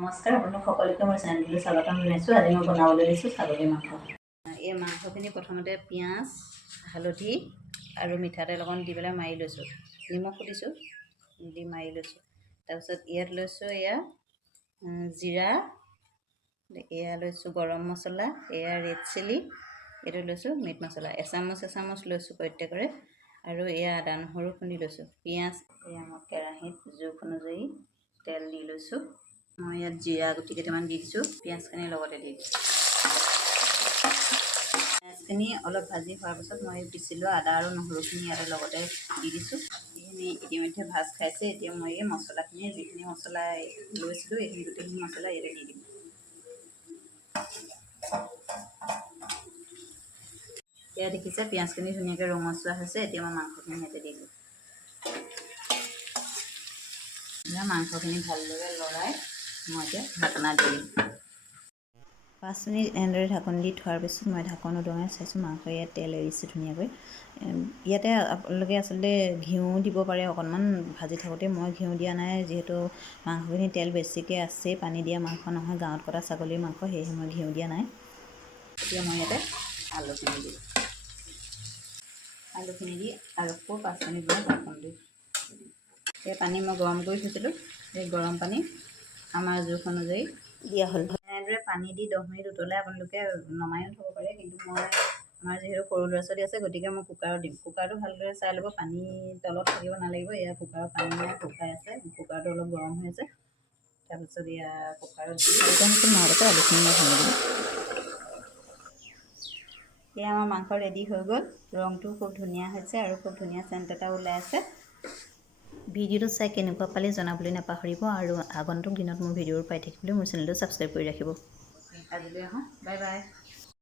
নমস্কাৰ আপোনালোক সকলোকে মই চেনেলটোলৈ স্বাগতম জনাইছোঁ। আজি মই বনাবলৈ লৈছোঁ ছাগলী মাংস। এই মাংসখিনি প্ৰথমতে পিঁয়াজ, হালধি আৰু মিঠাতেল অকণ দি পেলাই মাৰি লৈছোঁ। নিমখো দিছোঁ দি মাৰি লৈছোঁ। তাৰপিছত ইয়াত লৈছোঁ এয়া জিৰা, এয়া লৈছোঁ গৰম মছলা, এয়া ৰেড চিলি, এইটো লৈছোঁ মিট মছলা, এচামুচ এচামুচ লৈছোঁ প্ৰত্যেকৰে। আৰু এয়া আদা নহৰু খুন্দি লৈছোঁ। পিঁয়াজ, এয়া মই কেৰাহীত জোখ অনুযায়ী তেল দি লৈছোঁ। মই ইয়াত জিৰা গুটি কেইটামান দি দিছোঁ, পিঁয়াজখিনি লগতে দি দিছোঁ। পিঁয়াজখিনি অলপ ভাজি হোৱাৰ পাছত মই পিছি আদা আৰু নহৰুখিনি ইয়াতে লগতে দি দিছোঁ। এইখিনি ইতিমধ্যে ভাজ খাইছে, এতিয়া মই এই মছলাখিনি, যিখিনি মছলা লৈছিলোঁ, এইখিনি গোটেইখিনি মছলা ইয়াতে দি দিম। এয়া দেখিছে, পিঁয়াজখিনি ধুনীয়াকৈ ৰঙচুৱা হৈছে, এতিয়া মই মাংসখিনি ইয়াতে দি এতিয়া মাংসখিনি ভালদৰে লৰাই মই এতিয়া ঢাকনা দি দিম। পাঁচ মিনিট এনেদৰে ঢাকন দি থোৱাৰ পিছত মই ঢাকন উদঙাই চাইছোঁ মাংস ইয়াত তেল এৰিছে ধুনীয়াকৈ। ইয়াতে আপোনালোকে আচলতে ঘিউ দিব পাৰে অকণমান ভাজি থাকোঁতে। মই ঘিউ দিয়া নাই যিহেতু মাংসখিনি তেল বেছিকৈ আছেই পানী দিয়া মাংস নহয় গাঁৱত কটা ছাগলীৰ মাংস সেয়েহে মই ঘিউ দিয়া নাই। এতিয়া মই ইয়াতে আলুখিনি দিম। আলুখিনি দি আৰু পাঁচ মিনিট মই ঢাকন দি এই পানী মই গৰম কৰি থৈছিলোঁ সেই গৰম পানী। আমাৰ জোখ অনুযায়ী দিয়া হ'ল। এনেদৰে পানী দি দহ মিনিট উতলাই আপোনালোকে নমায়ো থ'ব পাৰে কিন্তু মই আমাৰ যিহেতু সৰু ল'ৰা ছোৱালী আছে গতিকে মই কুকাৰত দিম। কুকাৰটো ভালদৰে চাই ল'ব পানী তলত থাকিব নালাগিব এয়া কুকাৰৰ পানী মানে শুকাই আছে কুকাৰটো অলপ গৰম হৈ আছে। তাৰপিছত এয়া কুকাৰত দি আলুখিনি মই ভাঙি দিম। এয়া আমাৰ মাংস ৰেডি হৈ গ'ল। ৰংটো খুব ধুনীয়া হৈছে আৰু খুব ধুনীয়া চেণ্ট এটা ওলাই আছে। ভিডিঅ'টো চাই কেনেকুৱা পালে জনাবলৈ নাপাহৰিব আৰু আগন্তুক দিনত মোৰ ভিডিঅ'বোৰ পাই থাকিবলৈ মোৰ চেনেলটো ছাবস্ক্ৰাইব কৰি ৰাখিব। আজিলৈ আহোঁ। Bye bye.